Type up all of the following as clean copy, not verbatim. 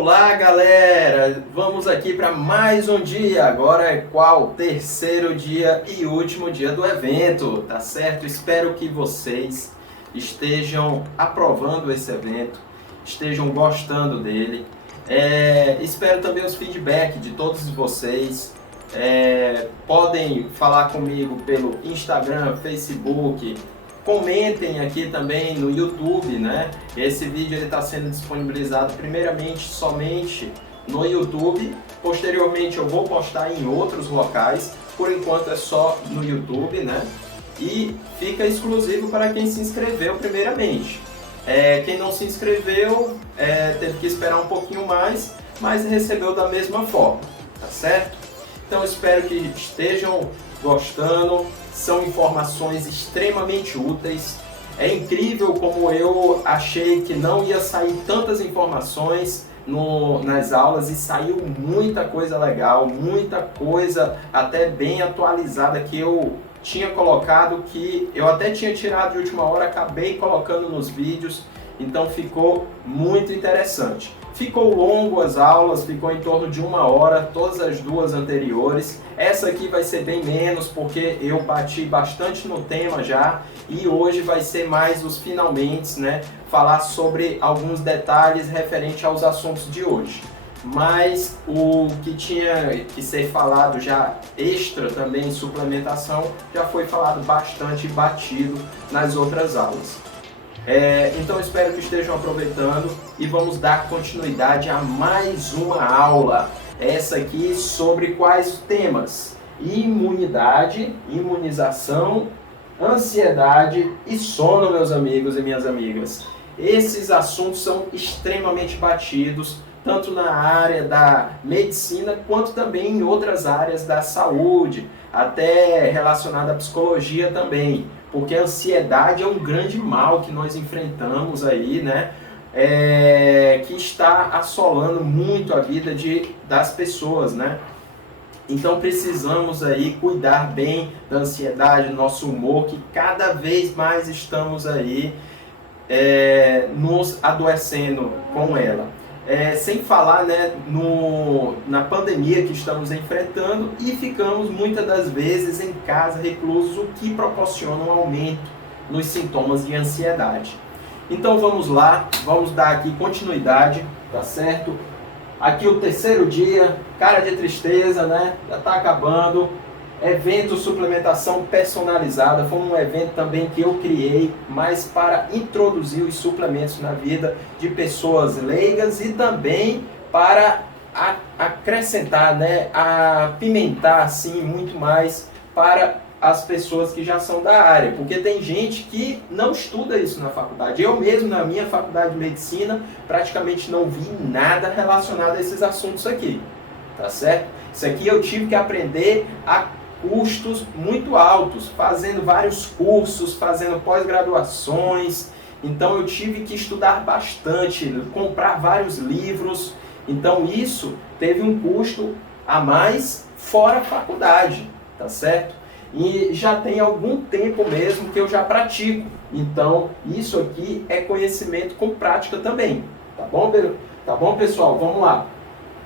Olá galera, vamos aqui para mais um dia, agora é qual? Terceiro dia e último dia do evento, tá certo? Espero que vocês estejam aprovando esse evento, estejam gostando dele. Espero também os feedbacks de todos vocês. Podem falar comigo pelo Instagram, Facebook. Comentem aqui também no YouTube, né? Esse vídeo está sendo disponibilizado primeiramente somente no YouTube. Posteriormente eu vou postar em outros locais. Por enquanto é só no YouTube, né? E fica exclusivo para quem se inscreveu primeiramente. Quem não se inscreveu teve que esperar um pouquinho mais, mas recebeu da mesma forma, tá certo? Então espero que estejam gostando. São informações extremamente úteis. É incrível como eu achei que não ia sair tantas informações nas aulas e saiu muita coisa legal, muita coisa até bem atualizada que eu tinha colocado, que eu até tinha tirado de última hora, acabei colocando nos vídeos, então ficou muito interessante. Ficou longo as aulas, ficou em torno de 1 hora, todas as duas anteriores. Essa aqui vai ser bem menos, porque eu bati bastante no tema já, e hoje vai ser mais os finalmente, né? Falar sobre alguns detalhes referente aos assuntos de hoje. Mas o que tinha que ser falado já extra também em suplementação, já foi falado bastante e batido nas outras aulas. Então espero que estejam aproveitando e vamos dar continuidade a mais uma aula. Essa aqui sobre quais temas? Imunidade, imunização, ansiedade e sono, meus amigos e minhas amigas. Esses assuntos são extremamente batidos, tanto na área da medicina, quanto também em outras áreas da saúde, até relacionada à psicologia também. Porque a ansiedade é um grande mal que nós enfrentamos aí, né? Que está assolando muito a vida das pessoas, né? Então precisamos aí cuidar bem da ansiedade, do nosso humor, que cada vez mais estamos aí nos adoecendo com ela. Sem falar, né, na pandemia que estamos enfrentando e ficamos muitas das vezes em casa reclusos, o que proporciona um aumento nos sintomas de ansiedade. Então vamos lá, vamos dar aqui continuidade, tá certo? Aqui o terceiro dia, cara de tristeza, né? Já está acabando. Evento suplementação personalizada, foi um evento também que eu criei, mas para introduzir os suplementos na vida de pessoas leigas e também para acrescentar, né, apimentar assim muito mais para as pessoas que já são da área, porque tem gente que não estuda isso na faculdade. Eu mesmo, na minha faculdade de medicina, praticamente não vi nada relacionado a esses assuntos aqui, tá certo? Isso aqui eu tive que aprender a custos muito altos, fazendo vários cursos, fazendo pós-graduações. Então eu tive que estudar bastante, comprar vários livros. Então isso teve um custo a mais fora a faculdade, tá certo? E já tem algum tempo mesmo que eu já pratico. Então isso aqui é conhecimento com prática também, tá bom? Tá bom, pessoal? Vamos lá.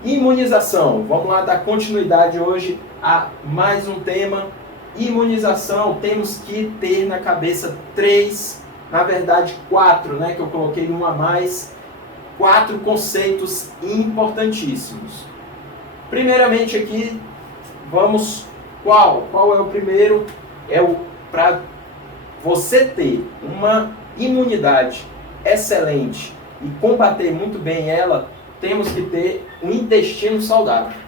Imunização. Vamos lá dar continuidade hoje a mais um tema. Imunização. Temos que ter na cabeça 3, na verdade 4, né, que eu coloquei um a mais. 4 conceitos importantíssimos. Primeiramente aqui, vamos... Qual é o primeiro? Para você ter uma imunidade excelente e combater muito bem ela, temos que ter um intestino saudável.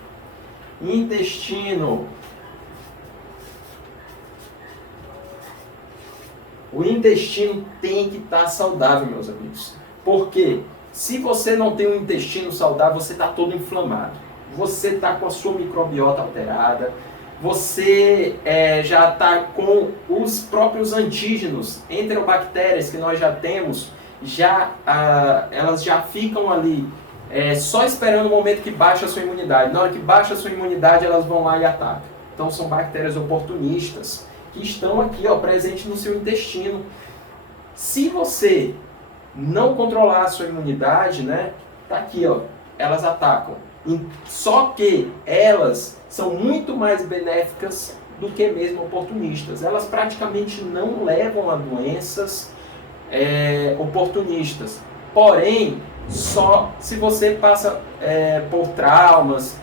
O intestino tem que estar saudável, meus amigos. Porque se você não tem um intestino saudável, você está todo inflamado. Você está com a sua microbiota alterada. Você já está com os próprios antígenos, enterobactérias que nós já temos, elas já ficam ali só esperando o momento que baixa a sua imunidade. Na hora que baixa a sua imunidade, elas vão lá e atacam. Então são bactérias oportunistas que estão aqui, ó, presentes no seu intestino. Se você não controlar a sua imunidade, né, tá aqui, ó, elas atacam. Só que elas são muito mais benéficas do que mesmo oportunistas. Elas praticamente não levam a doenças oportunistas. Porém, só se você passa por traumas,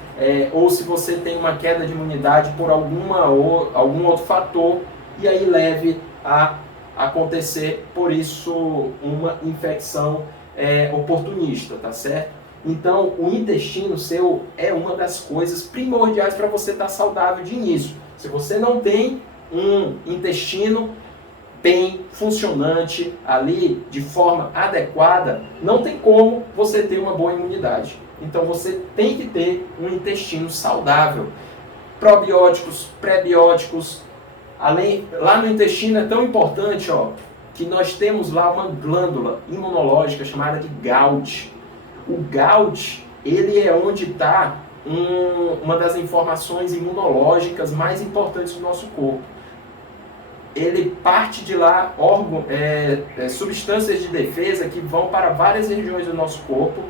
ou se você tem uma queda de imunidade por algum outro fator, e aí leve a acontecer, por isso, uma infecção oportunista, tá certo? Então, o intestino seu é uma das coisas primordiais para você estar saudável de início. Se você não tem um intestino bem funcionante ali de forma adequada, não tem como você ter uma boa imunidade. Então você tem que ter um intestino saudável. Probióticos, prebióticos, lá no intestino é tão importante, que nós temos lá uma glândula imunológica chamada de GALT. O GALT, ele é onde está uma das informações imunológicas mais importantes do nosso corpo. Ele parte de lá substâncias de defesa que vão para várias regiões do nosso corpo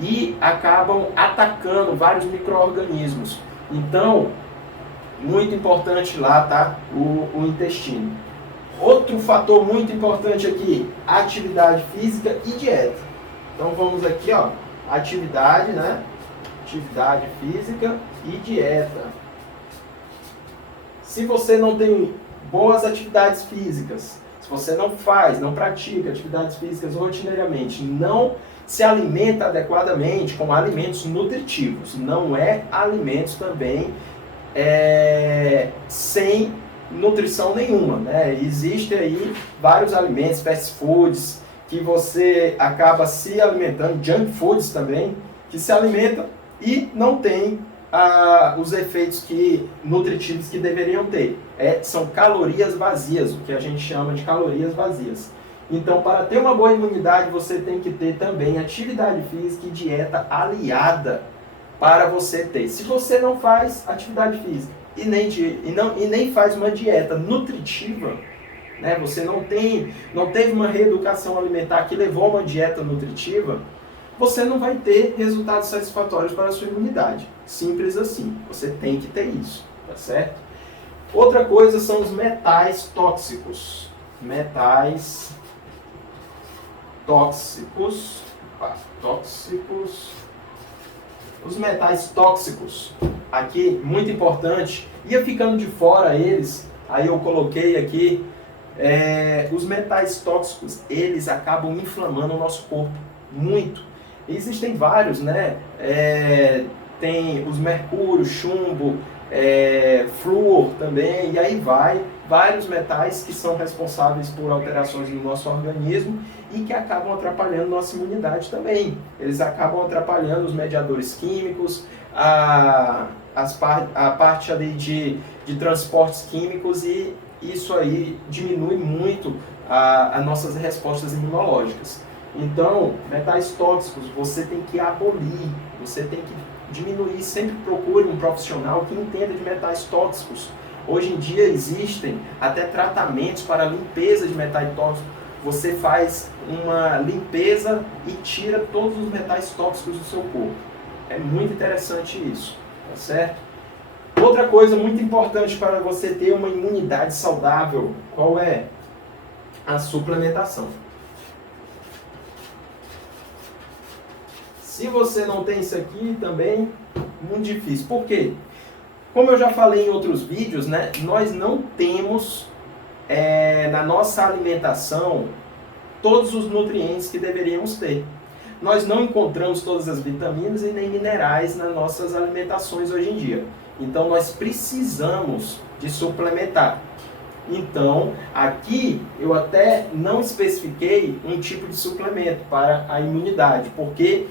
e acabam atacando vários micro-organismos. Então, muito importante lá, tá? O intestino. Outro fator muito importante aqui, atividade física e dieta. Então vamos aqui, atividade, né? Atividade física e dieta. Se você não tem boas atividades físicas, se você não pratica atividades físicas rotineiramente, não se alimenta adequadamente com alimentos nutritivos, não é alimentos também sem nutrição nenhuma, né? Existem aí vários alimentos, fast foods, que você acaba se alimentando, junk foods também, que se alimenta e não tem os efeitos nutritivos que deveriam ter. São calorias vazias, o que a gente chama de calorias vazias. Então, para ter uma boa imunidade, você tem que ter também atividade física e dieta aliada para você ter. Se você não faz atividade física e nem faz uma dieta nutritiva, né, você não teve uma reeducação alimentar que levou a uma dieta nutritiva, você não vai ter resultados satisfatórios para a sua imunidade. Simples assim. Você tem que ter isso, tá certo? Outra coisa são os metais tóxicos. Metais tóxicos. Os metais tóxicos, aqui, muito importante, ia ficando de fora eles, aí eu coloquei aqui, os metais tóxicos, eles acabam inflamando o nosso corpo, muito. Existem vários, né? Tem os mercúrio, chumbo, flúor também, e aí vários metais que são responsáveis por alterações no nosso organismo e que acabam atrapalhando nossa imunidade também. Eles acabam atrapalhando os mediadores químicos, a parte ali de transportes químicos, e isso aí diminui muito as nossas respostas imunológicas. Então, metais tóxicos você tem que abolir, você tem que diminuir, sempre procure um profissional que entenda de metais tóxicos. Hoje em dia existem até tratamentos para limpeza de metais tóxicos. Você faz uma limpeza e tira todos os metais tóxicos do seu corpo. É muito interessante isso, tá certo? Outra coisa muito importante para você ter uma imunidade saudável, qual é? A suplementação. Se você não tem isso aqui também, muito difícil. Por quê? Como eu já falei em outros vídeos, né, nós não temos na nossa alimentação todos os nutrientes que deveríamos ter. Nós não encontramos todas as vitaminas e nem minerais nas nossas alimentações hoje em dia. Então nós precisamos de suplementar. Então, aqui eu até não especifiquei um tipo de suplemento para a imunidade, porque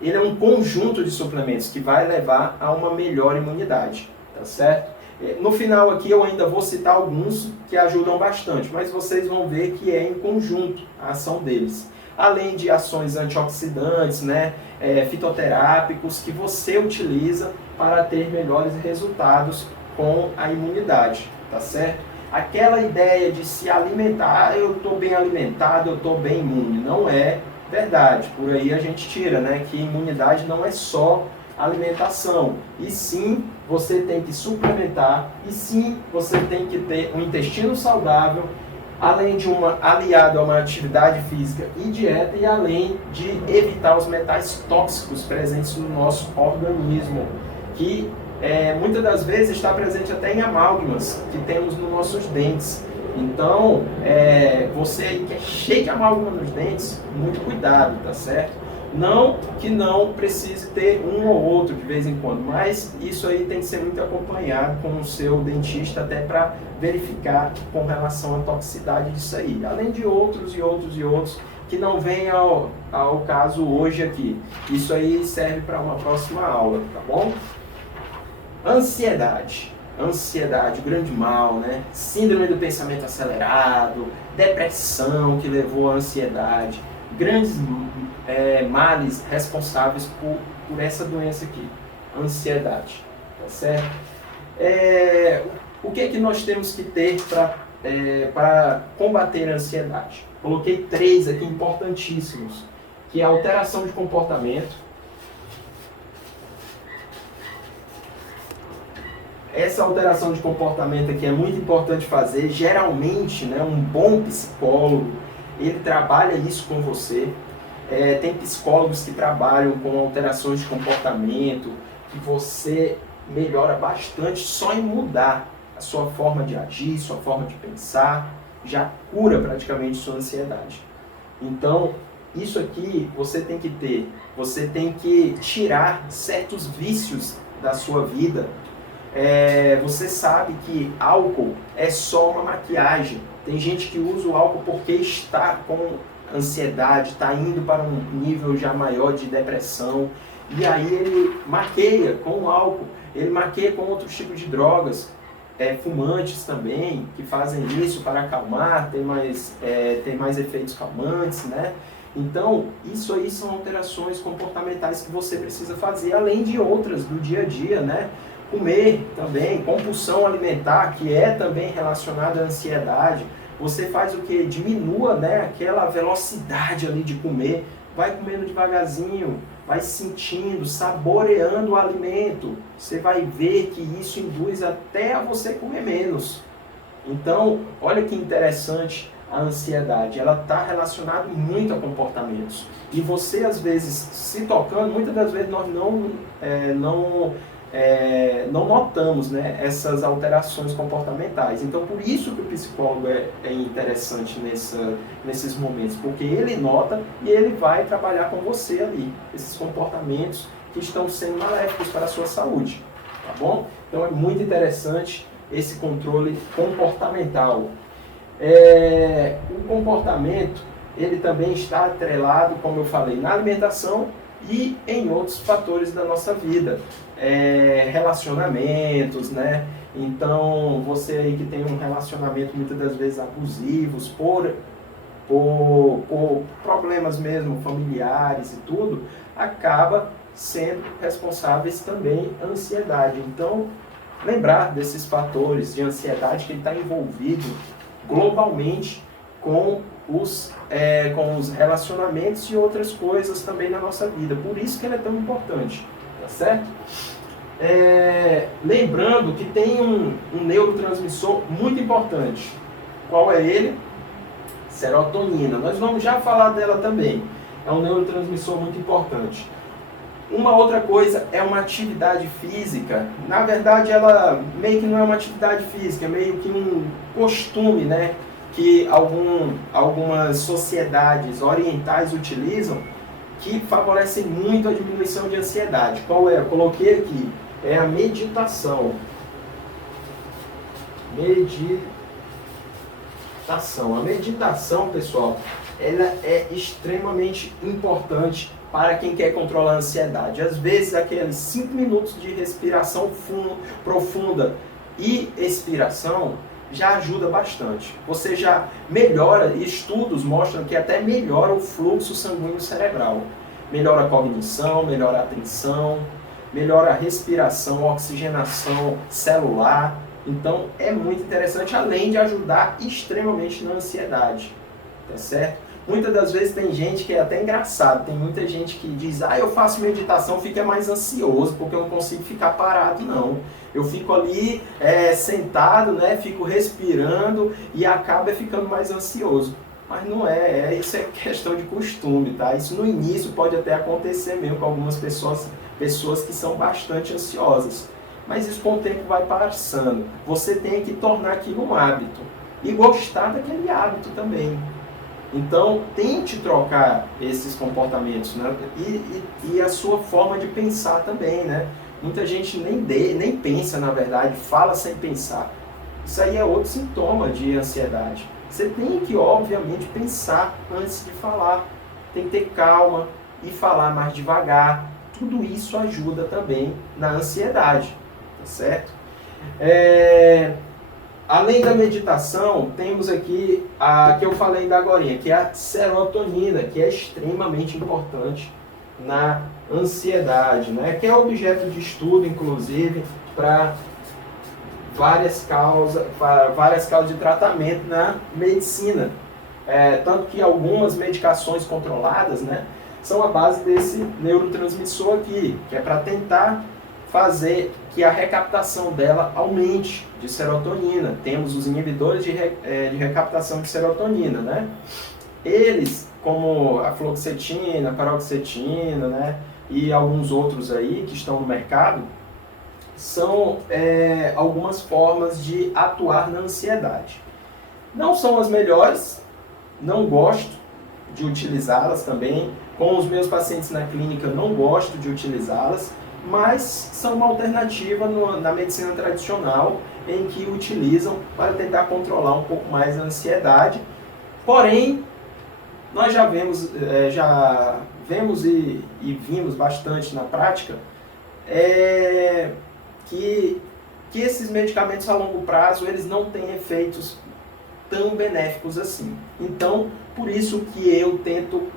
ele é um conjunto de suplementos que vai levar a uma melhor imunidade, tá certo? No final aqui eu ainda vou citar alguns que ajudam bastante, mas vocês vão ver que é em conjunto a ação deles. Além de ações antioxidantes, né, fitoterápicos, que você utiliza para ter melhores resultados com a imunidade, tá certo? Aquela ideia de se alimentar, eu estou bem alimentado, eu estou bem imune, não é Verdade, por aí a gente tira, né, que imunidade não é só alimentação, e sim você tem que suplementar, e sim você tem que ter um intestino saudável, além de aliado a uma atividade física e dieta, e além de evitar os metais tóxicos presentes no nosso organismo, que muitas das vezes está presente até em amálgamas que temos nos nossos dentes. Então, você que é cheio de amálgama nos dentes, muito cuidado, tá certo? Não que não precise ter um ou outro de vez em quando, mas isso aí tem que ser muito acompanhado com o seu dentista até para verificar com relação à toxicidade disso aí. Além de outros e outros e outros que não vêm ao caso hoje aqui. Isso aí serve para uma próxima aula, tá bom? Ansiedade. Ansiedade, o grande mal, né? Síndrome do pensamento acelerado, depressão que levou à ansiedade, grandes males responsáveis por essa doença aqui, ansiedade, tá certo? O que é que nós temos que ter para combater a ansiedade? Coloquei 3 aqui importantíssimos, que é a alteração de comportamento. Essa alteração de comportamento aqui é muito importante fazer. Geralmente, né, um bom psicólogo, ele trabalha isso com você. Tem psicólogos que trabalham com alterações de comportamento, que você melhora bastante só em mudar a sua forma de agir, sua forma de pensar, já cura praticamente sua ansiedade. Então, isso aqui você tem que ter. Você tem que tirar certos vícios da sua vida. Você sabe que álcool é só uma maquiagem. Tem gente que usa o álcool porque está com ansiedade, está indo para um nível já maior de depressão, e aí ele maqueia com o álcool, ele maqueia com outros tipos de drogas, fumantes também, que fazem isso para acalmar, tem mais efeitos calmantes, né? Então, isso aí são alterações comportamentais que você precisa fazer, além de outras do dia a dia, né? Comer também, compulsão alimentar, que é também relacionada à ansiedade. Você faz o que? Diminua, né, aquela velocidade ali de comer, vai comendo devagarzinho, vai sentindo, saboreando o alimento. Você vai ver que isso induz até a você comer menos. Então, olha que interessante a ansiedade, ela está relacionada muito a comportamentos. E você, às vezes, se tocando, muitas das vezes nós não notamos, né, essas alterações comportamentais. Então, por isso que o psicólogo é interessante nesses momentos, porque ele nota e ele vai trabalhar com você ali, esses comportamentos que estão sendo maléficos para a sua saúde, tá bom? Então, é muito interessante esse controle comportamental. O comportamento, ele também está atrelado, como eu falei, na alimentação e em outros fatores da nossa vida. Relacionamentos, né? Então, você aí que tem um relacionamento muitas das vezes abusivos por problemas mesmo familiares e tudo, acaba sendo responsáveis também a ansiedade. Então, lembrar desses fatores de ansiedade que ele está envolvido globalmente com os relacionamentos e outras coisas também na nossa vida. Por isso que ele é tão importante, tá certo? Lembrando que tem um neurotransmissor muito importante. Qual é ele? Serotonina. Nós vamos já falar dela também. É um neurotransmissor muito importante. Uma outra coisa é uma atividade física. Na verdade, ela meio que não é uma atividade física, é meio que um costume, né, que algumas sociedades orientais utilizam, que favorecem muito a diminuição de ansiedade. Qual é? Eu coloquei aqui. É a meditação. A meditação, pessoal, ela é extremamente importante para quem quer controlar a ansiedade. Às vezes, aqueles 5 minutos de respiração profunda e expiração já ajuda bastante. Você já melhora, e estudos mostram que até melhora o fluxo sanguíneo cerebral. Melhora a cognição, melhora a atenção, melhora a respiração, a oxigenação celular. Então, é muito interessante, além de ajudar extremamente na ansiedade, tá certo? muitas das vezes tem gente que é até engraçado, tem muita gente que diz, eu faço meditação, fica mais ansioso, porque eu não consigo ficar parado, não. Eu fico ali sentado, né, fico respirando e acaba ficando mais ansioso. Mas não isso é questão de costume, tá? Isso no início pode até acontecer mesmo com algumas pessoas que são bastante ansiosas. Mas isso com o tempo vai passando. Você tem que tornar aquilo um hábito e gostar daquele hábito também. Então, tente trocar esses comportamentos, né? E a sua forma de pensar também, né? Muita gente nem pensa, na verdade, fala sem pensar. Isso aí é outro sintoma de ansiedade. Você tem que, obviamente, pensar antes de falar. Tem que ter calma e falar mais devagar. Tudo isso ajuda também na ansiedade, tá certo? Além da meditação, temos aqui a que eu falei ainda agorinha, que é a serotonina, que é extremamente importante na ansiedade, né? Que é objeto de estudo, inclusive, para várias causas de tratamento na medicina. Tanto que algumas medicações controladas, né, são a base desse neurotransmissor aqui, que é para tentar fazer que a recaptação dela aumente de serotonina. Temos os inibidores de recaptação de serotonina, né? Eles, como a fluoxetina, a paroxetina, né, e alguns outros aí que estão no mercado, são algumas formas de atuar na ansiedade. Não são as melhores, não gosto de utilizá-las também. Com os meus pacientes na clínica, não gosto de utilizá-las, mas são uma alternativa na medicina tradicional, em que utilizam para tentar controlar um pouco mais a ansiedade. Porém, nós já vemos e vimos bastante na prática que esses medicamentos a longo prazo eles não têm efeitos tão benéficos assim. Então, por isso que eu tento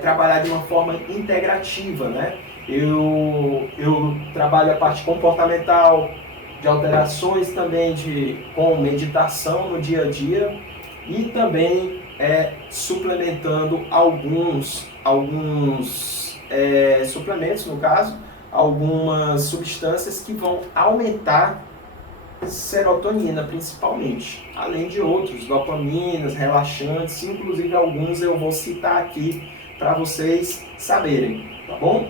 trabalhar de uma forma integrativa, né? Eu trabalho a parte comportamental, de alterações também com meditação no dia a dia e também suplementando alguns suplementos, no caso, algumas substâncias que vão aumentar serotonina principalmente, além de outros, dopaminas, relaxantes, inclusive alguns eu vou citar aqui para vocês saberem, tá bom?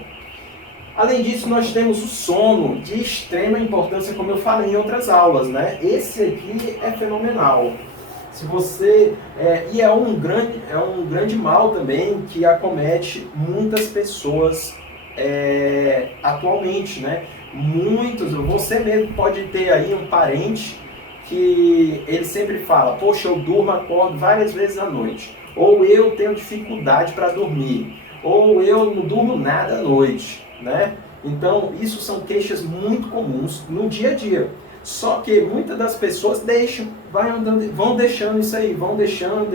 Além disso, nós temos o sono, de extrema importância, como eu falei em outras aulas, né? Esse aqui é fenomenal. Se você e é um grande mal também que acomete muitas pessoas atualmente, né? Você mesmo pode ter aí um parente que ele sempre fala, poxa, eu durmo, acordo várias vezes à noite, ou eu tenho dificuldade para dormir, ou eu não durmo nada à noite, né? Então, isso são queixas muito comuns no dia a dia. Só que muitas das pessoas vão deixando isso aí, vão deixando,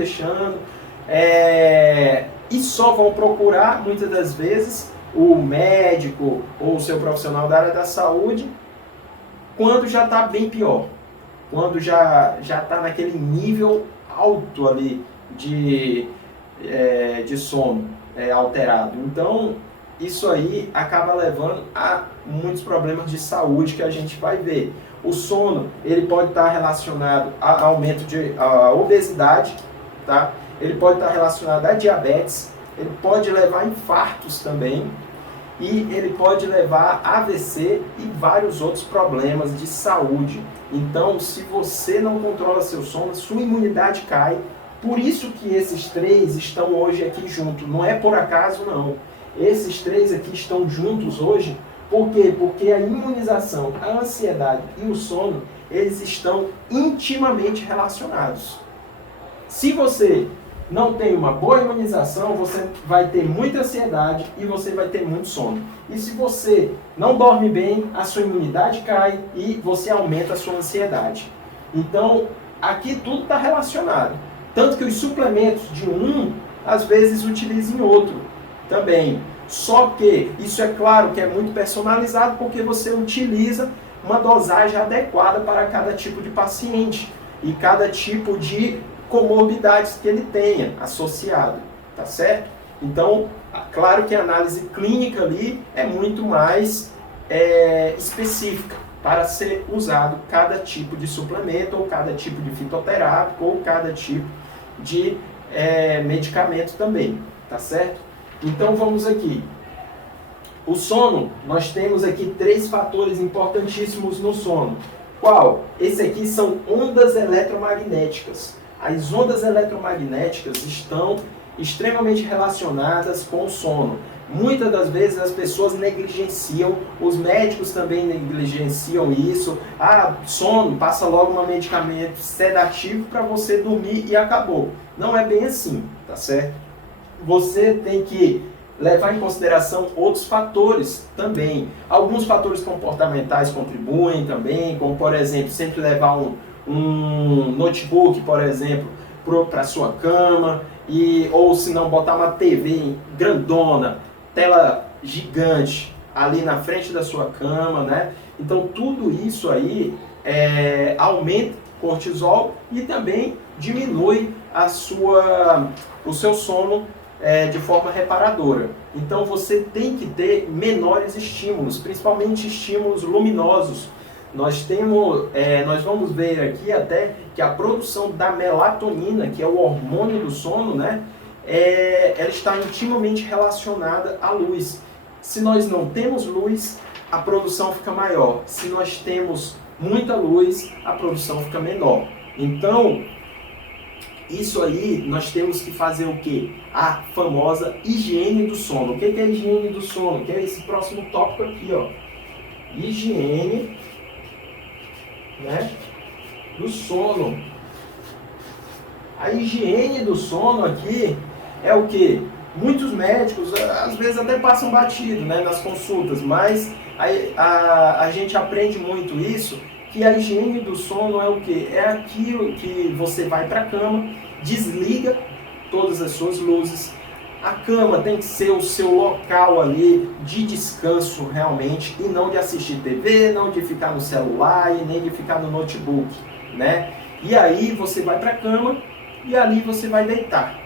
e só vão procurar, muitas das vezes, o médico ou o seu profissional da área da saúde quando já está bem pior, quando já está naquele nível alto ali de sono alterado. Então, isso aí acaba levando a muitos problemas de saúde que a gente vai ver. O sono, ele pode estar relacionado a aumento a obesidade, tá? Ele pode estar relacionado a diabetes, ele pode levar a infartos também, e ele pode levar a AVC e vários outros problemas de saúde. Então, se você não controla seu sono, sua imunidade cai. Por isso que esses três estão hoje aqui juntos. Não é por acaso, não. Esses três aqui estão juntos hoje. Por quê? Porque a imunização, a ansiedade e o sono, eles estão intimamente relacionados. Se você não tem uma boa imunização, você vai ter muita ansiedade e você vai ter muito sono. E se você não dorme bem, a sua imunidade cai e você aumenta a sua ansiedade. Então, aqui tudo está relacionado. Tanto que os suplementos de às vezes, utilizam outro também. Só que isso é claro que é muito personalizado porque você utiliza uma dosagem adequada para cada tipo de paciente e cada tipo de comorbidades que ele tenha associado, tá certo? Então, claro que a análise clínica ali é muito mais específica para ser usado cada tipo de suplemento, ou cada tipo de fitoterápico, ou cada tipo de medicamento também, tá certo? Então vamos aqui. O sono, nós temos aqui 3 fatores importantíssimos no sono. Qual? Esse aqui são ondas eletromagnéticas. As ondas eletromagnéticas estão extremamente relacionadas com o sono. Muitas das vezes as pessoas negligenciam, os médicos também negligenciam isso. Ah, sono, passa logo um medicamento sedativo para você dormir e acabou. Não é bem assim, tá certo? Você tem que levar em consideração outros fatores também. Alguns fatores comportamentais contribuem também, como por exemplo, sempre levar um notebook, por exemplo, para a sua cama, ou se não, botar uma TV grandona, tela gigante ali na frente da sua cama, né? Então tudo isso aí aumenta o cortisol e também diminui o seu sono de forma reparadora. Então você tem que ter menores estímulos, principalmente estímulos luminosos. Nós vamos ver aqui até que a produção da melatonina, que é o hormônio do sono, né, ela está intimamente relacionada à luz. Se nós não temos luz, a produção fica maior. Se nós temos muita luz, a produção fica menor. Então, isso aí nós temos que fazer o quê? A famosa higiene do sono. O que é a higiene do sono? Que é esse próximo tópico aqui, ó. Higiene, né, do sono. A higiene do sono aqui é o quê? Muitos médicos às vezes até passam batido, né, nas consultas, mas a gente aprende muito isso, que a higiene do sono é o quê? É aquilo que você vai para a cama, desliga todas as suas luzes. A cama tem que ser o seu local ali de descanso realmente, e não de assistir TV, não de ficar no celular e nem de ficar no notebook, né? E aí você vai para a cama e ali você vai deitar.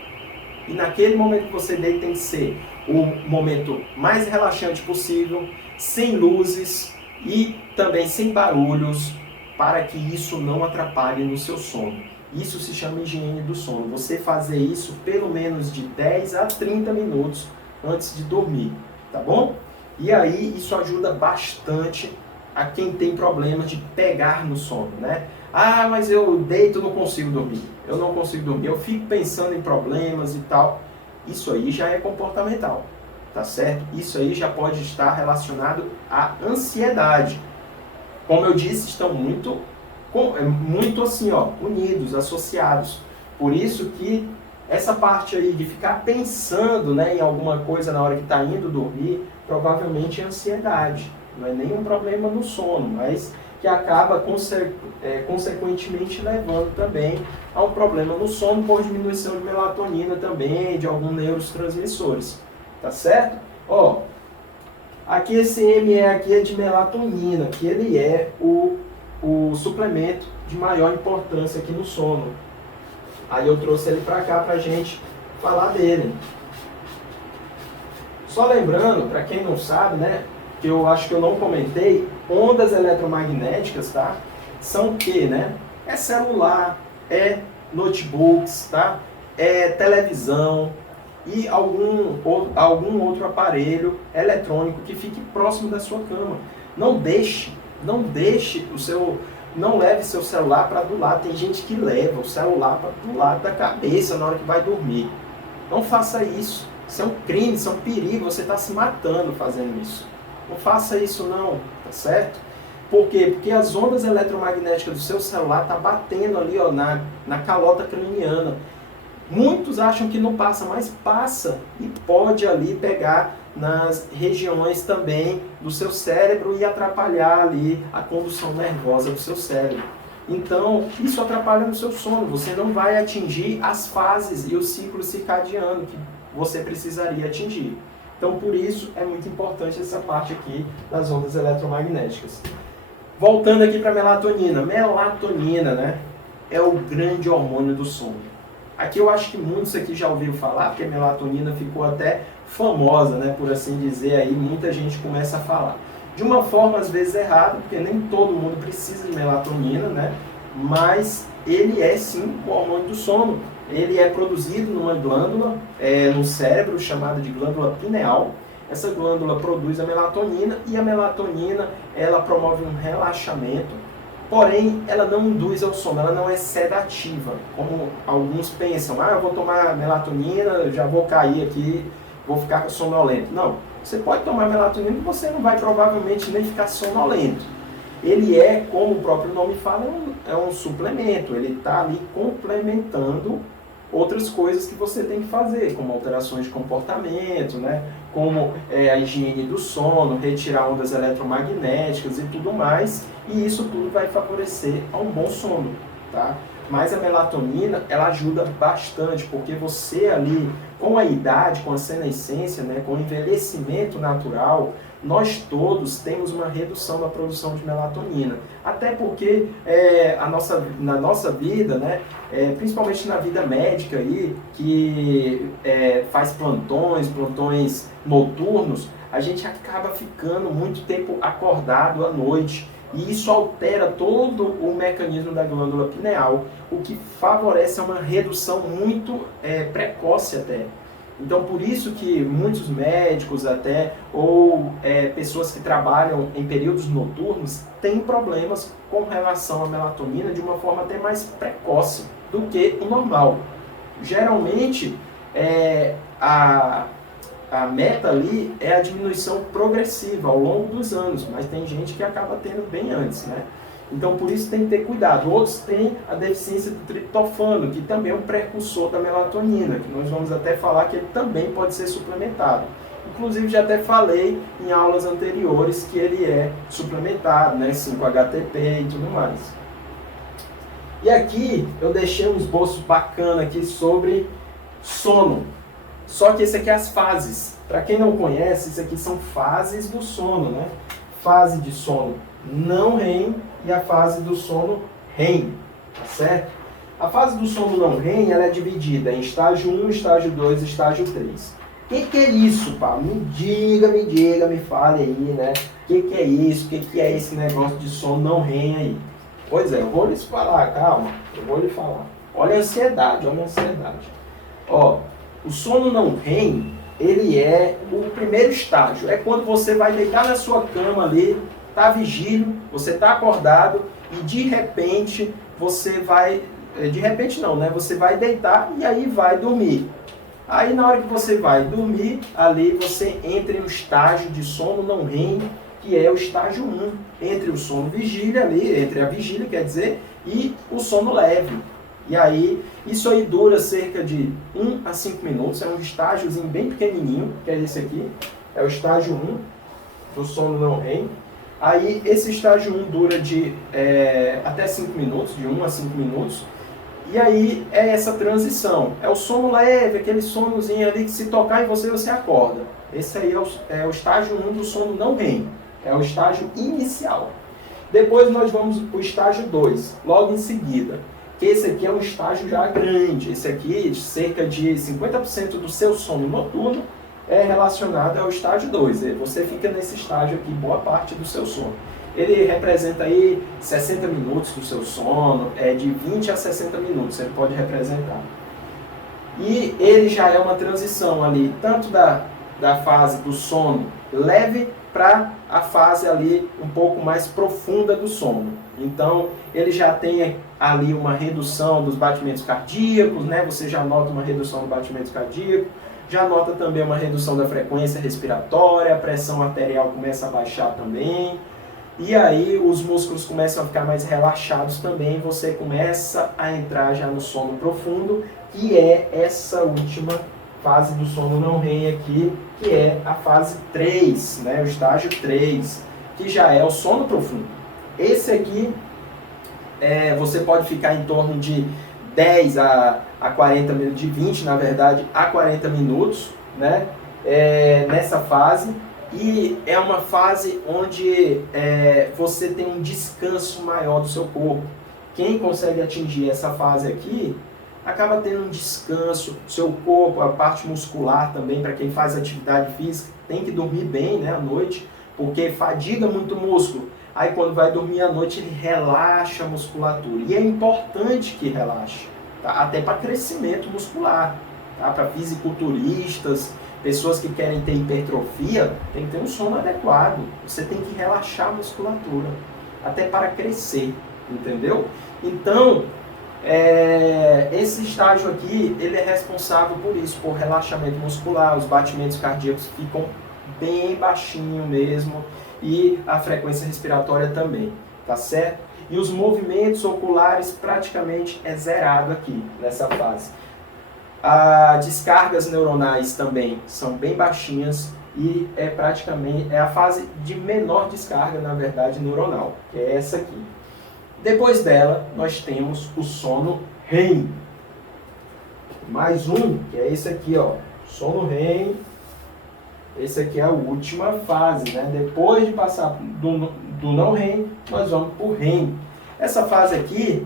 E naquele momento que você deita tem que ser o momento mais relaxante possível, sem luzes e também sem barulhos, para que isso não atrapalhe no seu sono. Isso se chama higiene do sono. Você fazer isso pelo menos de 10 a 30 minutos antes de dormir, tá bom? E aí isso ajuda bastante a quem tem problema de pegar no sono, né? Ah, mas eu deito e não consigo dormir. Eu não consigo dormir, eu fico pensando em problemas e tal. Isso aí já é comportamental, tá certo? Isso aí já pode estar relacionado à ansiedade. Como eu disse, estão muito assim, ó, unidos, associados. Por isso que essa parte aí de ficar pensando, né, em alguma coisa na hora que está indo dormir, provavelmente é ansiedade. Não é nenhum problema no sono, mas que acaba consequentemente levando também a um problema no sono por diminuição de melatonina também, de alguns neurotransmissores. Tá certo? Ó, aqui esse ME aqui é de melatonina, que ele é o suplemento de maior importância aqui no sono. Aí eu trouxe ele para cá pra gente falar dele. Só lembrando, para quem não sabe, né, que eu acho que eu não comentei, ondas eletromagnéticas, tá? São o que, né? É celular, é notebooks, tá? É televisão e algum outro aparelho eletrônico que fique próximo da sua cama. Não leve seu celular para do lado. Tem gente que leva o celular para do lado da cabeça na hora que vai dormir. Não faça isso. Isso é um crime, isso é um perigo. Você está se matando fazendo isso. Não faça isso não, tá certo? Por quê? Porque as ondas eletromagnéticas do seu celular estão batendo ali, ó, na calota craniana. Muitos acham que não passa, mas passa e pode ali pegar nas regiões também do seu cérebro e atrapalhar ali a condução nervosa do seu cérebro. Então, isso atrapalha no seu sono. Você não vai atingir as fases e o ciclo circadiano que você precisaria atingir. Então, por isso, é muito importante essa parte aqui das ondas eletromagnéticas. Voltando aqui para a melatonina. Melatonina, né, é o grande hormônio do sono. Aqui eu acho que muitos aqui já ouviram falar, porque a melatonina ficou até famosa, né, por assim dizer, aí muita gente começa a falar. De uma forma às vezes errada, porque nem todo mundo precisa de melatonina, né, mas ele é sim o hormônio do sono. Ele é produzido numa glândula no cérebro chamada de glândula pineal. Essa glândula produz a melatonina e a melatonina ela promove um relaxamento, porém ela não induz ao sono, ela não é sedativa, como alguns pensam, eu vou tomar melatonina, já vou cair aqui, vou ficar sonolento. Não, você pode tomar melatonina e você não vai provavelmente nem ficar sonolento. Ele é, como o próprio nome fala, é um suplemento, ele está ali complementando outras coisas que você tem que fazer, como alterações de comportamento, né? Como a higiene do sono, retirar ondas eletromagnéticas e tudo mais, e isso tudo vai favorecer a um bom sono, tá? Mas a melatonina, ela ajuda bastante, porque você ali, com a idade, com a senescência, né, com o envelhecimento natural, nós todos temos uma redução da produção de melatonina. Até porque na nossa vida, né, principalmente na vida médica, aí, que faz plantões noturnos, a gente acaba ficando muito tempo acordado à noite. E isso altera todo o mecanismo da glândula pineal, o que favorece uma redução muito precoce até. Então, por isso que muitos médicos até, ou pessoas que trabalham em períodos noturnos, têm problemas com relação à melatonina de uma forma até mais precoce do que o normal. Geralmente, a meta ali é a diminuição progressiva ao longo dos anos, mas tem gente que acaba tendo bem antes, né? Então, por isso tem que ter cuidado. Outros têm a deficiência do triptofano, que também é um precursor da melatonina, que nós vamos até falar que ele também pode ser suplementado. Inclusive, já até falei em aulas anteriores que ele é suplementado, né? 5-HTP e tudo mais. E aqui eu deixei um esboço bacana aqui sobre sono. Só que esse aqui é as fases. Para quem não conhece, isso aqui são fases do sono, né? Fase de sono não REM e a fase do sono REM, tá certo? A fase do sono não REM, ela é dividida em estágio 1, estágio 2 e estágio 3. O que é isso, Paulo? Me diga, me fale aí, né? O que é isso? O que é esse negócio de sono não REM aí? Pois é, eu vou lhes falar, calma, eu vou lhe falar. Olha a ansiedade, olha a ansiedade. Ó, o sono não REM, ele é o primeiro estágio. É quando você vai deitar na sua cama ali, tá vigílio, você tá acordado e de repente você vai... De repente não, né? Você vai deitar e aí vai dormir. Aí na hora que você vai dormir, ali você entra em um estágio de sono não REM, que é o estágio 1. Entre o sono vigília ali, entre a vigília, quer dizer, e o sono leve. E aí, isso aí dura cerca de 1 a 5 minutos, é um estágiozinho bem pequenininho, que é esse aqui, é o estágio 1 do sono não REM. Aí, esse estágio 1 dura até 5 minutos, de 1 a 5 minutos, e aí é essa transição, é o sono leve, aquele sonozinho ali que se tocar em você, você acorda. Esse aí é o estágio 1 do sono não REM, é o estágio inicial. Depois nós vamos para o estágio 2, logo em seguida. Esse aqui é um estágio já grande, esse aqui, cerca de 50% do seu sono noturno é relacionado ao estágio 2. Você fica nesse estágio aqui boa parte do seu sono. Ele representa aí 60 minutos do seu sono, de 20 a 60 minutos ele pode representar. E ele já é uma transição ali, tanto da fase do sono leve para a fase ali um pouco mais profunda do sono. Então, ele já tem ali uma redução dos batimentos cardíacos, né? Você já nota uma redução do batimento cardíaco, já nota também uma redução da frequência respiratória, a pressão arterial começa a baixar também, e aí os músculos começam a ficar mais relaxados também, você começa a entrar já no sono profundo, que é essa última fase do sono não REM aqui, que é a fase 3, né? O estágio 3, que já é o sono profundo. Esse aqui, você pode ficar em torno de 10 a 40 minutos, de 20 na verdade, a 40 minutos, né? Nessa fase. E é uma fase onde você tem um descanso maior do seu corpo. Quem consegue atingir essa fase aqui, acaba tendo um descanso, seu corpo, a parte muscular também, para quem faz atividade física, tem que dormir bem, né, à noite, porque fadiga muito o músculo. Aí quando vai dormir à noite, ele relaxa a musculatura. E é importante que relaxe, tá? Até para crescimento muscular, tá? Para fisiculturistas, pessoas que querem ter hipertrofia, tem que ter um sono adequado. Você tem que relaxar a musculatura, até para crescer, entendeu? Então, esse estágio aqui, ele é responsável por isso, por relaxamento muscular, os batimentos cardíacos ficam bem baixinho mesmo e a frequência respiratória também, tá certo? E os movimentos oculares praticamente é zerado aqui, nessa fase. As descargas neuronais também são bem baixinhas e praticamente a fase de menor descarga, na verdade, neuronal, que é essa aqui. Depois dela, nós temos o sono REM. Mais um, que é esse aqui, ó, sono REM. Esse aqui é a última fase, né? Depois de passar do não REM, nós vamos para o REM. Essa fase aqui,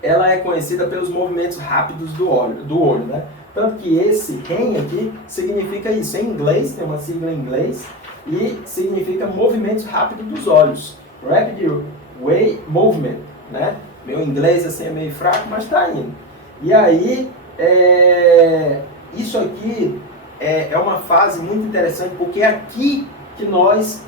ela é conhecida pelos movimentos rápidos do olho, né? Tanto que esse REM aqui significa isso. Em inglês, tem uma sigla em inglês, e significa movimentos rápidos dos olhos. Rapid Eye Movement, né? Meu inglês assim é meio fraco, mas está indo. E aí, isso aqui é uma fase muito interessante, porque é aqui que nós